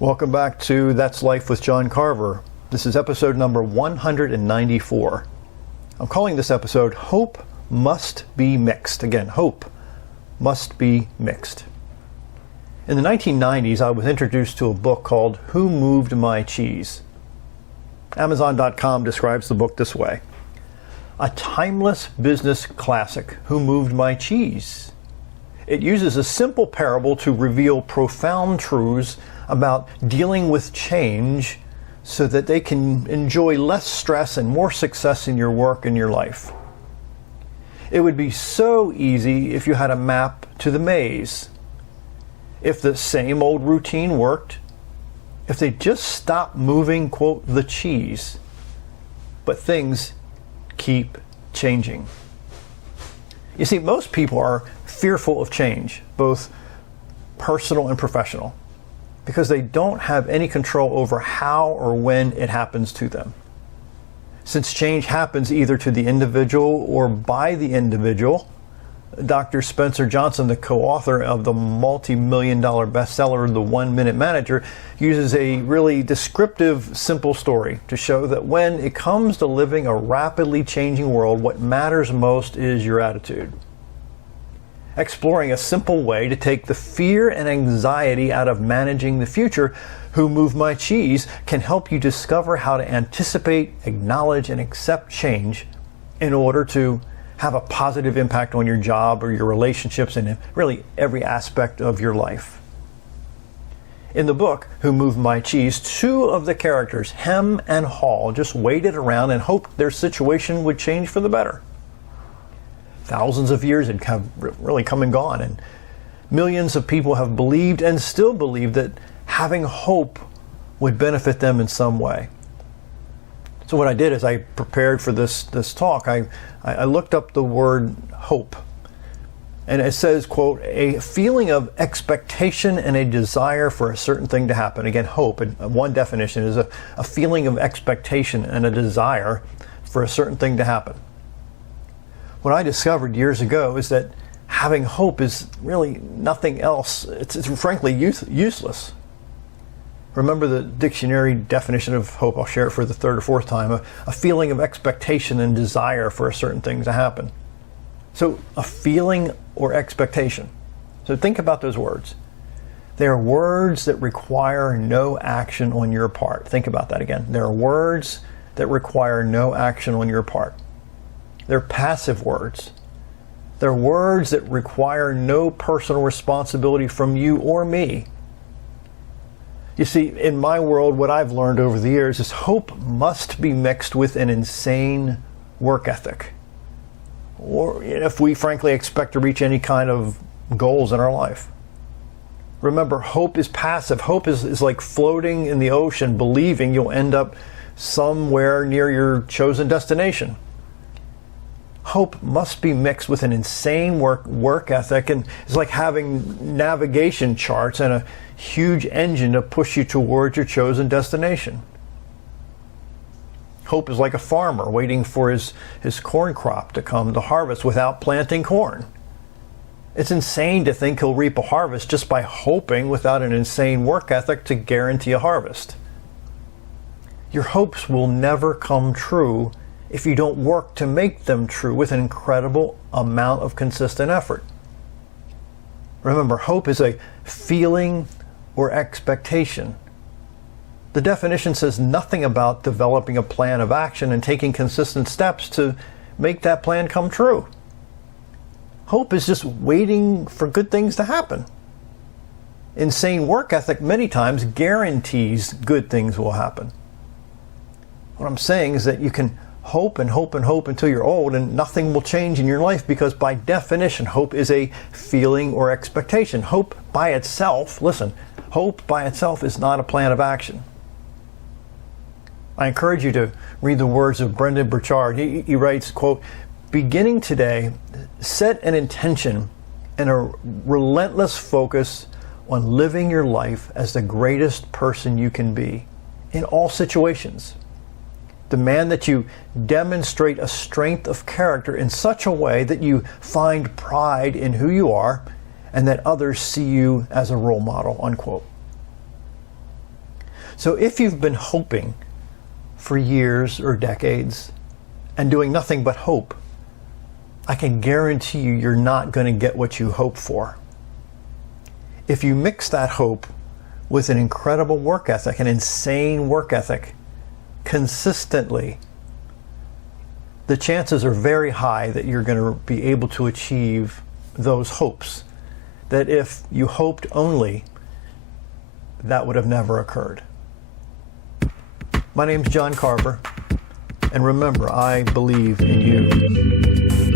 Welcome back to That's Life with John Carver. This is episode number 194. I'm calling this episode Hope Must Be Mixed. Again, hope must be mixed. In the 1990s, I was introduced to a book called Who Moved My Cheese? Amazon.com describes the book this way: a timeless business classic, Who Moved My Cheese? It uses a simple parable to reveal profound truths about dealing with change so that they can enjoy less stress and more success in your work and your life. It would be so easy if you had a map to the maze. If the same old routine worked, if they just stopped moving, quote, the cheese. But things keep changing. You see, most people are fearful of change, both personal and professional, because they don't have any control over how or when it happens to them. Since change happens either to the individual or by the individual, Dr. Spencer Johnson, the co-author of the multi-million-dollar bestseller, The 1 Minute Manager, uses a really descriptive, simple story to show that when it comes to living a rapidly changing world, what matters most is your attitude. Exploring a simple way to take the fear and anxiety out of managing the future, Who Moved My Cheese can help you discover how to anticipate, acknowledge, and accept change in order to have a positive impact on your job or your relationships and really every aspect of your life. In the book, Who Moved My Cheese, two of the characters, Hem and Haw, just waited around and hoped their situation would change for the better. Thousands of years have really come and gone, and millions of people have believed and still believe that having hope would benefit them in some way. So what I did is I prepared for this talk. I looked up the word hope, and it says, quote, a feeling of expectation and a desire for a certain thing to happen. Again, hope, and one definition is a feeling of expectation and a desire for a certain thing to happen. What I discovered years ago is that having hope is really nothing else. It's frankly useless. Remember the dictionary definition of hope. I'll share it for the third or fourth time. A feeling of expectation and desire for a certain thing to happen. So a feeling or expectation. So think about those words. They are words that require no action on your part. Think about that again. There are words that require no action on your part. They're passive words. They're words that require no personal responsibility from you or me. You see, in my world, what I've learned over the years is hope must be mixed with an insane work ethic. Or if we frankly expect to reach any kind of goals in our life. Remember, hope is passive. Hope is like floating in the ocean, believing you'll end up somewhere near your chosen destination. Hope must be mixed with an insane work ethic, and it's like having navigation charts and a huge engine to push you towards your chosen destination. Hope is like a farmer waiting for his corn crop to come to harvest without planting corn. It's insane to think he'll reap a harvest just by hoping without an insane work ethic to guarantee a harvest. Your hopes will never come true if you don't work to make them true with an incredible amount of consistent effort. Remember, hope is a feeling or expectation. The definition says nothing about developing a plan of action and taking consistent steps to make that plan come true. Hope is just waiting for good things to happen. Insane work ethic many times guarantees good things will happen. What I'm saying is that you can hope and hope and hope until you're old and nothing will change in your life, because by definition, hope is a feeling or expectation. Hope by itself, listen, hope by itself is not a plan of action. I encourage you to read the words of Brendan Burchard. He writes, quote, beginning today, set an intention and a relentless focus on living your life as the greatest person you can be in all situations. Demand that you demonstrate a strength of character in such a way that you find pride in who you are and that others see you as a role model, unquote. So if you've been hoping for years or decades and doing nothing but hope, I can guarantee you you're not going to get what you hope for. If you mix that hope with an incredible work ethic, an insane work ethic, consistently, the chances are very high that you're going to be able to achieve those hopes. That if you hoped only, that would have never occurred. My name's John Carver, and remember, I believe in you.